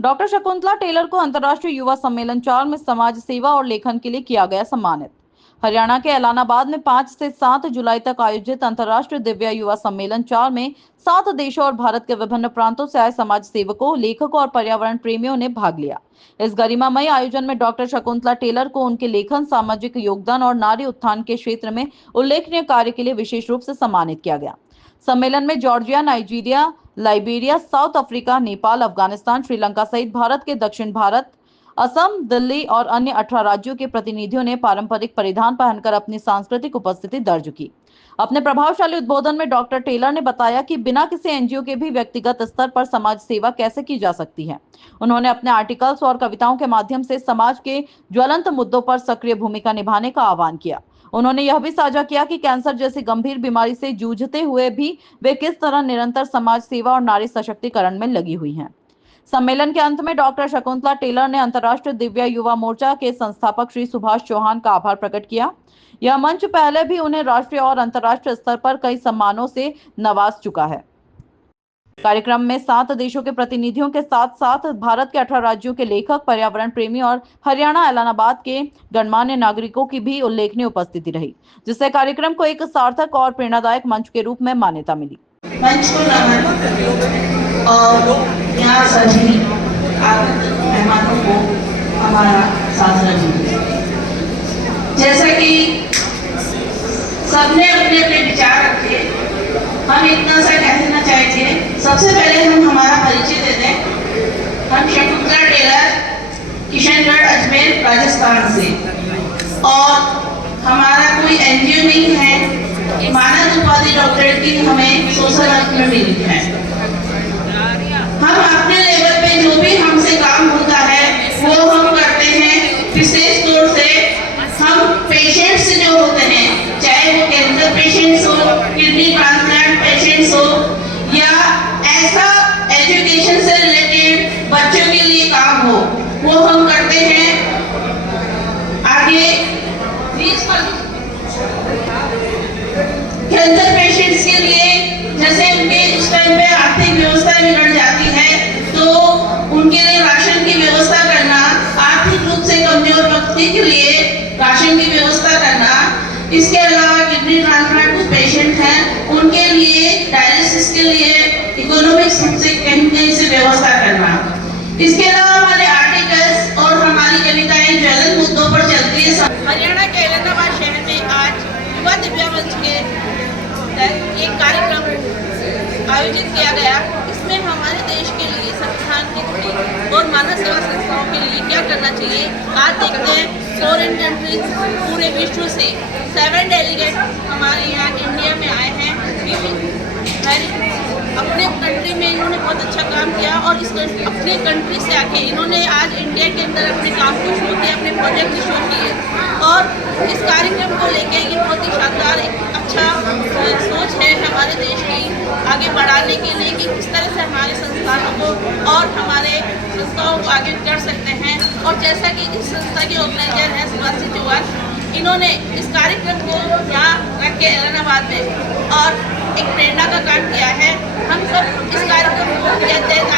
Doctor Shakuntala Taylor को अंतर्राष्ट्रीय युवा सम्मेलन 4 में समाज सेवा और लेखन के लिए किया गया सम्मानित। हरियाणा के ऐलानाबाद में 5 से 7 जुलाई तक आयोजित अंतर्राष्ट्रीय दिव्या युवा सम्मेलन 4 में 7 देशों और भारत के विभिन्न प्रांतों से आए समाज सेवकों, लेखकों और पर्यावरण प्रेमियों ने भाग लिया। इस गरिमामयी आयोजन में डॉक्टर शकुंतला टेलर को उनके लेखन, सामाजिक योगदान और नारी उत्थान के क्षेत्र में उल्लेखनीय कार्य के लिए विशेष रूप से सम्मानित किया गया। सम्मेलन में Georgia, Nigeria, Liberia, south Africa, Nepal, Afghanistan, Sri Lanka सहित भारत के दक्षिण भारत, असम, दिल्ली और अन्य 18 राज्यों के प्रतिनिधियों ने पारंपरिक परिधान पहनकर अपनी सांस्कृतिक उपस्थिति दर्ज की। अपने प्रभावशाली उद्बोधन में डॉक्टर टेलर ने बताया कि बिना किसी एनजीओ के भी व्यक्तिगत स्तर पर समाज सेवा कैसे की जा सकती है। उन्होंने अपने आर्टिकल्स और कविताओं के माध्यम से समाज के ज्वलंत मुद्दों पर सक्रिय भूमिका निभाने का आह्वान किया। उन्होंने यह भी साझा किया कि कैंसर जैसी गंभीर बीमारी से जूझते हुए भी वे किस तरह निरंतर समाज सेवा और नारी सशक्तिकरण में लगी हुई हैं। सम्मेलन के अंत में डॉक्टर शकुंतला टेलर ने अंतर्राष्ट्रीय दिव्या युवा मोर्चा के संस्थापक श्री सुभाष चौहान का आभार प्रकट किया। यह मंच पहले भी उन्हें राष्ट्रीय और अंतर्राष्ट्रीय स्तर पर कई सम्मानों से नवाज चुका है। कार्यक्रम में 7 देशों के प्रतिनिधियों के साथ साथ भारत के 18 राज्यों के लेखक, पर्यावरण प्रेमी और हरियाणा ऐलानाबाद के गणमान्य नागरिकों की भी उल्लेखनीय उपस्थिति रही, जिससे कार्यक्रम को एक सार्थक और प्रेरणादायक मंच के रूप में मान्यता मिली। मंच को नमन और यहाँ सभी मेहमानों को हमारा सादर। जैसा कि सबने अपने अपने विचार रखे, हम इतना सा कहना चाहेंगे। सबसे पहले हम हमारा परिचय दे दें। हम शकुंतला टेलर, किशनगढ़, अजमेर, राजस्थान से, और हमारा कोई एनजीओ नहीं है। मानद उपाधि डॉक्टरेट की हमें सोशल वर्क में मिली है। हम अपने लेवल पे जो भी हमसे काम होता है वो हम करते हैं। विशेष तौर से हम पेशेंट्स जो होते हैं, चाहे वो कैंसर पेशेंट्स हो, किडनी ट्रांसप्लांट पेशेंट्स हो, या ऐसा एजुकेशन से रिलेटेड बच्चों के लिए काम हो, वो हम करते हैं। आगे कैंसर पेशेंट्स के लिए जैसे उनके इस टाइम पे आर्थिक व्यवस्था बिगड़ जाती है, तो उनके लिए राशन की व्यवस्था करना, आर्थिक रूप से कमजोर व्यक्ति के लिए राशन की व्यवस्था करना। इसके अलावा किडनी ट्रांसप्लांट कुछ पेशेंट हैं, उनके लिए डायलिसिस के लिए इकोनॉमिक्स रूप से कहीं से व्यवस्था करना। इसके अलावा हमारे आर्टिकल्स और हमारी कविताएं ज्वलंत मुद्दों पर चलती है। हरियाणा के ऐलानाबाद शहर में आज युवा दिव्या मंच के एक कार्यक्रम आयोजित किया गया। इसमें हमारे देश के लिए संविधान की जुड़ी और मानव सेवा संस्थाओं के लिए क्या करना चाहिए आज देखते हैं। फॉरेन कंट्रीज पूरे विश्व से 7 डेलीगेट हमारे यहाँ इंडिया में आए हैं। अपने कंट्री में इन्होंने बहुत अच्छा काम किया और इस अपने कंट्री से आके इन्होंने आज इंडिया के अंदर अपने काम को शो किया, अपने प्रोजेक्ट शो किए, और इस कार्यक्रम को लेके ये बहुत ही शानदार एक अच्छा सोच है हमारे देश की आगे बढ़ाने के लिए कि किस तरह से हमारे संस्थानों को और हमारे संस्थाओं को आगे कर सकते हैं। और जैसा कि इस संस्था के ऑर्गेनाइजर हैं सुभाष चौहान, इन्होंने इस कार्यक्रम को यहाँ रख के ऐलानाबाद में और एक प्रेरणा का काम किया है। हम सब इस कार्यक्रम को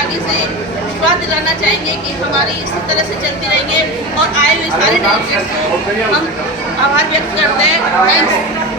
आगे से विश्वास दिलाना चाहेंगे कि हमारी इसी तरह से चलती रहेंगे और आए हुए सारे डेलीगेट्स को हम आभार व्यक्त करते हैं। थैंक्स।